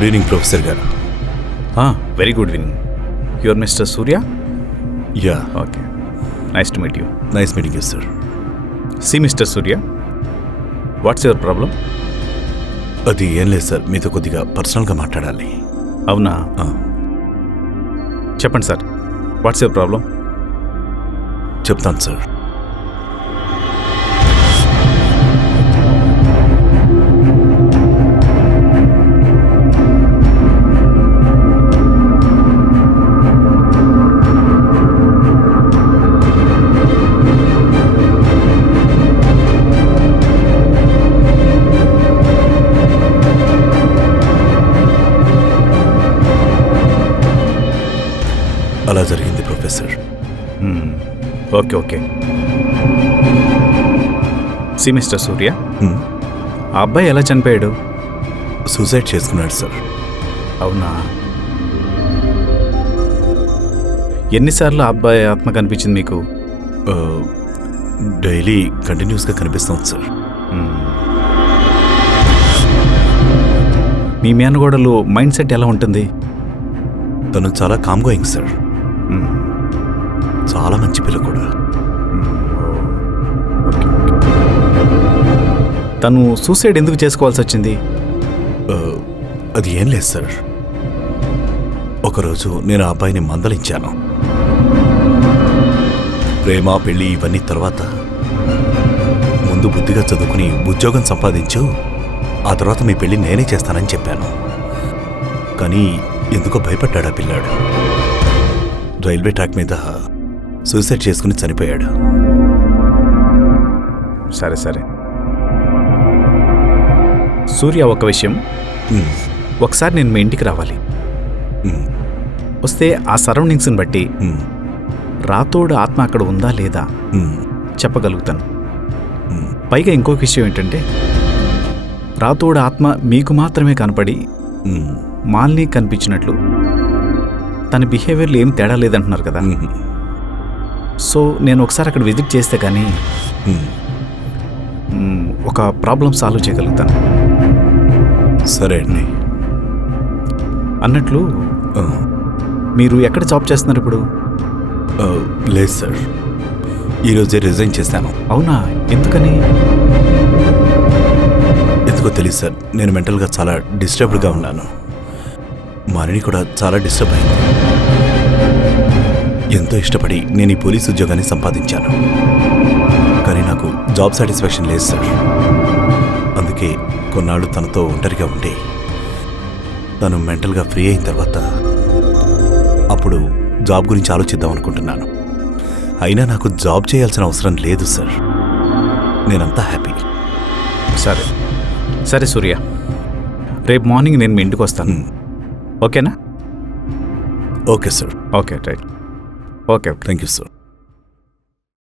Good evening professor గారు. Very good evening. Your mister Surya? Yeah. Okay, nice to meet you. Nice meeting you sir. See mister Surya, what's your problem? అది ఏం లేదు sir, మీతో కొద్దిగా పర్సనల్గా మాట్లాడాలి. అవునా? చెప్పండి సార్, వాట్స్ యువర్ ప్రాబ్లం? చెప్తాను సార్. అలా జరిగింది professor. Okay okay. See mister Surya, ఆ అబ్బాయి ఎలా చనిపోయాడు? సూసైడ్ చేసుకున్నాడు సార్. అవునా? ఎన్నిసార్లు ఆ అబ్బాయి ఆత్మ కనిపించింది మీకు? డైలీ కంటిన్యూస్గా కనిపిస్తుంది సార్. మీ మేనగోడలు మైండ్ సెట్ ఎలా ఉంటుంది? తను చాలా కామ్ గోయింగ్ సార్. చాలా మంచి పిల్ల కూడా. తను సూసైడ్ ఎందుకు చేసుకోవాల్సి వచ్చింది? అది ఏం లేదు సార్. ఒకరోజు నేను ఆ అబ్బాయిని మందలించాను. ప్రేమ పెళ్ళి ఇవన్నీ తర్వాత ముందు బుద్ధిగా చదువుకుని ఉద్యోగం సంపాదించు, ఆ తర్వాత మీ పెళ్ళి నేనే చేస్తానని చెప్పాను. కానీ ఎందుకో భయపడ్డాడు ఆ పిల్లాడు. రైల్వే ట్రాక్ మీద సూసైడ్ చేసుకుని చనిపోయాడు. సరే సరే సూర్య, ఒక విషయం. ఒకసారి నేను మీ ఇంటికి రావాలి. వస్తే ఆ సరౌండింగ్స్ని బట్టి రాతోడు ఆత్మ అక్కడ ఉందా లేదా చెప్పగలుగుతాను. పైగా ఇంకొక విషయం ఏంటంటే, రాతోడు ఆత్మ మీకు మాత్రమే కనపడి మాల్ని కనిపించినట్లు తన బిహేవియర్లో ఏం తేడా లేదంటున్నారు కదా. సో నేను ఒకసారి అక్కడ విజిట్ చేస్తే కానీ ఒక ప్రాబ్లం సాల్వ్ చేయగలుగుతాను. సరే అండి. అన్నట్లు మీరు ఎక్కడ జాబ్ చేస్తున్నారు ఇప్పుడు? లేదు సార్, ఈరోజే రిజైన్ చేశాను. అవునా? ఎందుకని? ఎందుకో తెలియదు సార్, నేను మెంటల్గా చాలా డిస్టర్బ్డ్గా ఉన్నాను. మారిని కూడా చాలా డిస్టర్బ్ అయింది. ఎంతో ఇష్టపడి నేను ఈ పోలీస్ ఉద్యోగాన్ని సంపాదించాను, కానీ నాకు జాబ్ సాటిస్ఫాక్షన్ లేదు సార్. అందుకే కొన్నాళ్ళు తనతో ఒంటరిగా ఉండి తను మెంటల్గా ఫ్రీ అయిన తర్వాత అప్పుడు జాబ్ గురించి ఆలోచిద్దాం అనుకుంటున్నాను. అయినా నాకు జాబ్ చేయాల్సిన అవసరం లేదు సార్. నేనంతా హ్యాపీ. సరే సరే సూర్య, రేపు మార్నింగ్ నేను మీ ఇంటికి వస్తాను. ఓకేనా? Okay sir. Okay right. Okay. Thank you sir.